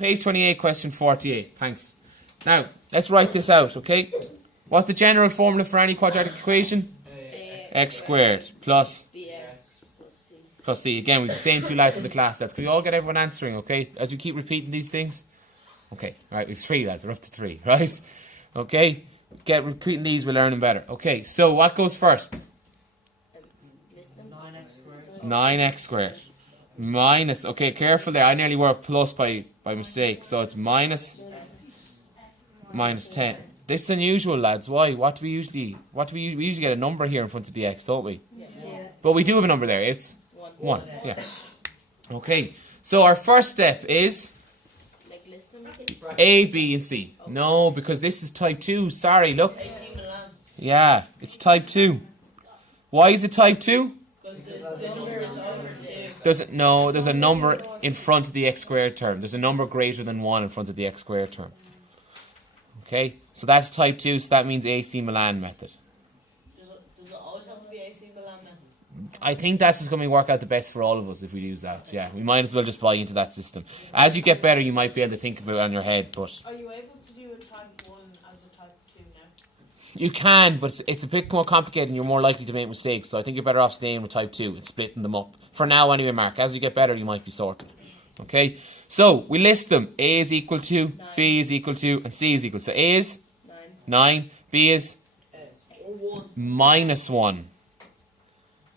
page 28, question 48. Thanks. Now, let's write this out, okay? What's the general formula for any quadratic equation? X squared plus plus c. Again, with the same two lads in the class. That's can we all get everyone answering, okay? As we keep repeating these things. Okay, right, we have 3 lads. We're up to 3, right? Okay, get repeating these, we're learning better. Okay, so what goes first? 9x squared. 9x squared. Minus, okay, careful there. I nearly wrote plus by mistake. So it's minus 10. This is unusual, lads. Why? What do we usually get a number here in front of the x, don't we? Yeah. But we do have a number there. It's 1. Yeah. Okay. So our first step is A, B, and C. No, because this is type 2. Sorry, look. Yeah, it's type 2. Why is it type 2? There's a number in front of the x squared term. There's a number greater than 1 in front of the x squared term. Okay, so that's type 2, so that means AC Milan method. Does it always have to be AC Milan method? I think that's just going to work out the best for all of us if we use that. Yeah, we might as well just buy into that system. As you get better, you might be able to think of it on your head, but... Are you able to do a type 1 as a type 2 now? You can, but it's a bit more complicated and you're more likely to make mistakes, so I think you're better off staying with type 2 and splitting them up. For now anyway, Mark. As you get better, you might be sorted. Okay, so we list them. A is equal to, 9. B is equal to, and C is equal to. So A is 9. B is minus 1.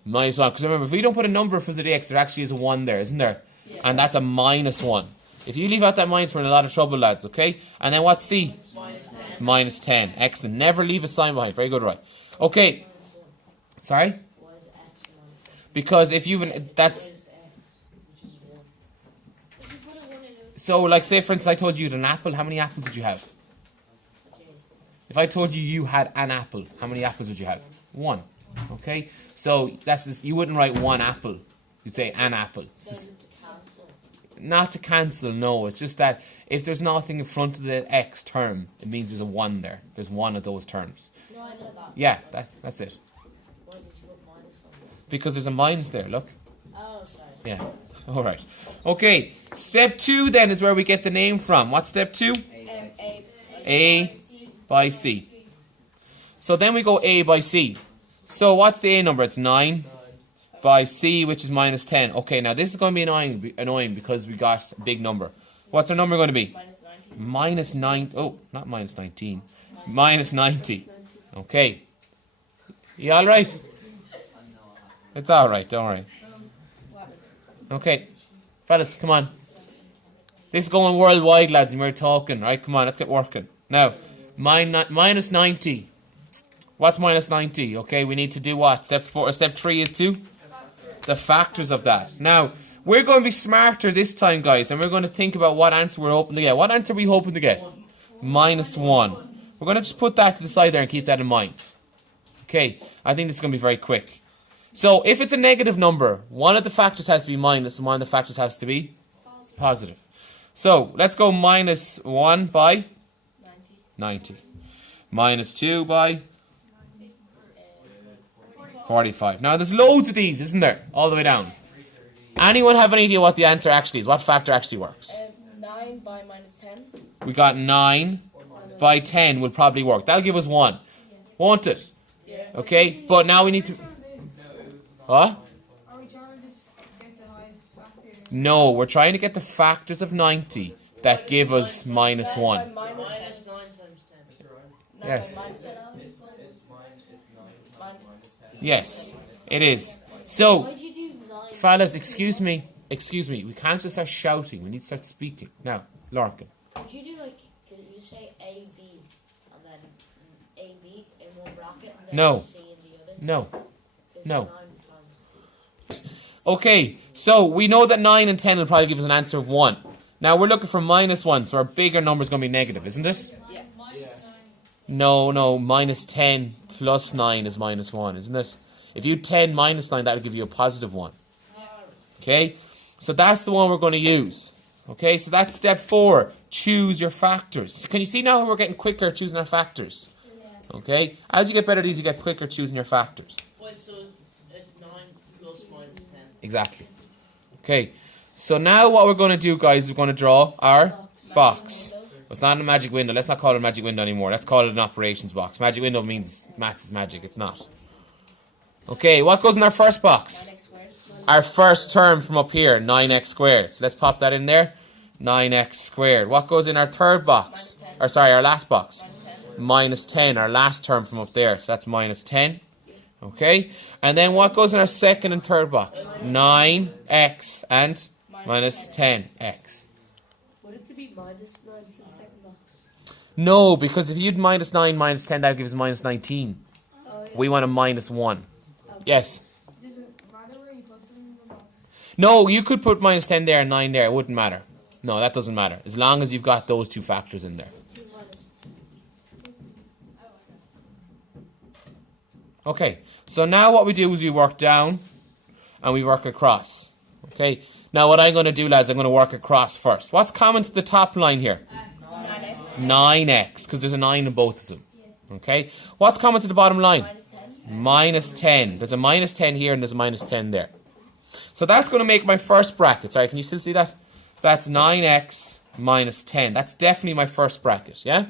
Minus 1. Because remember, if we don't put a number for the x, there actually is a 1 there, isn't there? Yeah. And that's a minus 1. If you leave out that minus, we're in a lot of trouble, lads, okay? And then what's C? Minus 10. Excellent. Never leave a sign behind. Very good, right. Okay. Sorry? Because if you've... That's... So, like, say, for instance, I told you you had an apple. How many apples did you have? If I told you you had an apple, how many apples would you have? 1. Okay? So, that's this, you wouldn't write 1 apple. You'd say an apple. Not to cancel, no. It's just that if there's nothing in front of the x term, it means there's a 1 there. There's one of those terms. No, I know that. Yeah, that's it. Why did you put minus on there? Because there's a minus there, look. Oh, sorry. Yeah. Alright. Okay. Step 2 then is where we get the name from. What's step 2? A by C. So then we go A by C. So what's the A number? It's 9 by C, which is minus 10. Okay, now this is going to be annoying because we got a big number. What's our number going to be? Minus 9. Oh, not minus 19. Minus 90. Okay. You alright? It's alright, don't worry. Okay. Fellas, come on. This is going worldwide, lads, and we're talking, right? Come on, let's get working. Now, minus 90. What's minus 90? Okay, we need to do what? Step 3 is to? The factors of that. Now, we're going to be smarter this time, guys, and we're going to think about what answer we're hoping to get. What answer are we hoping to get? Minus 1. We're going to just put that to the side there and keep that in mind. Okay, I think this is going to be very quick. So, if it's a negative number, one of the factors has to be minus and one of the factors has to be positive. So, let's go minus 1 by 90. Minus 2 by 45. Now, there's loads of these, isn't there? All the way down. Anyone have any idea what the answer actually is? What factor actually works? 9 by minus 10. We got 9 by 10 will probably work. That'll give us 1. Won't it? Okay, but now we need to... Huh? Are we trying to just get the highest factor? No, we're trying to get the factors of 90 that give us minus 1. Minus 9 times 10. Yes. Minus 10. Yes, it is. So, Why did you do 9? fellas, excuse me. We can't just start shouting. We need to start speaking. Now, Larkin. Could you do like, could you just say A, B, and then A, B in one bracket, and then No. C in the other? No. It's No. 9 times C. Okay, so we know that 9 and 10 will probably give us an answer of 1. Now, we're looking for minus 1, so our bigger number is going to be negative, isn't it? Yeah. No, minus 10 plus 9 is minus 1, isn't it? If you 10 minus 9, that will give you a positive 1. Okay, so that's the one we're going to use. Okay, so that's step 4. Choose your factors. Can you see now how we're getting quicker at choosing our factors? Okay, as you get better at these, you get quicker at choosing your factors. Wait, so it's 9 plus minus 10. Exactly. Okay, So now what we're going to do, guys, is we're going to draw our box. It's not a magic window. Let's not call it a magic window anymore. Let's call it an operations box. Magic window means maths is magic. It's not. Okay, what goes in our first box? 9x squared. Our first term from up here, 9x squared. So let's pop that in there. 9x squared. What goes in our third box? Or sorry, our last box. Minus 10, our last term from up there. So that's minus 10. Okay. And then what goes in our second and third box? 9x and minus 10x. Would it to be minus 9 for the second box? No, because if you'd minus 9 minus 10, that gives us minus 19. Oh, yeah. We want a minus 1. Yes. Does it matter where you put them in the box? No, you could put minus 10 there and 9 there. It wouldn't matter. No, that doesn't matter. As long as you've got those two factors in there. 2 minus. Okay, so now what we do is we work down and we work across. Okay, now what I'm going to do, lads, I'm going to work across first. What's common to the top line here? 9x, because there's a 9 in both of them. Okay, what's common to the bottom line? Minus 10. -10. There's a minus 10 here and there's a minus 10 there. So that's going to make my first bracket. Sorry, can you still see that? That's 9x minus 10. That's definitely my first bracket, yeah?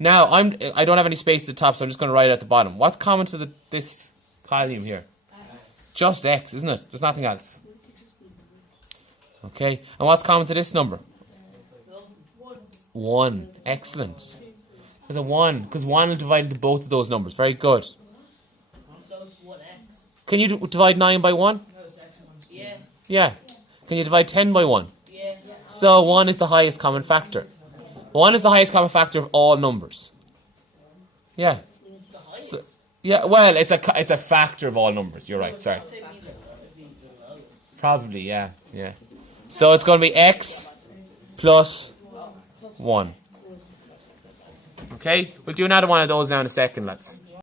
Now, I don't have any space at the top, so I'm just going to write it at the bottom. What's common to this column here? Just x, isn't it? There's nothing else. Okay, and what's common to this number? 1. Excellent. There's a 1, because 1 will divide into both of those numbers. Very good. So it's 1x. Can you divide 9 by 1? Yeah. Yeah. Can you divide 10 by 1? Yeah. So 1 is the highest common factor. 1 is the highest common factor of all numbers. Yeah. It's the highest. So, yeah, well, it's a factor of all numbers. You're right, sorry. Probably, yeah, yeah. So it's going to be x plus 1. Okay, we'll do another one of those now in a second, lads.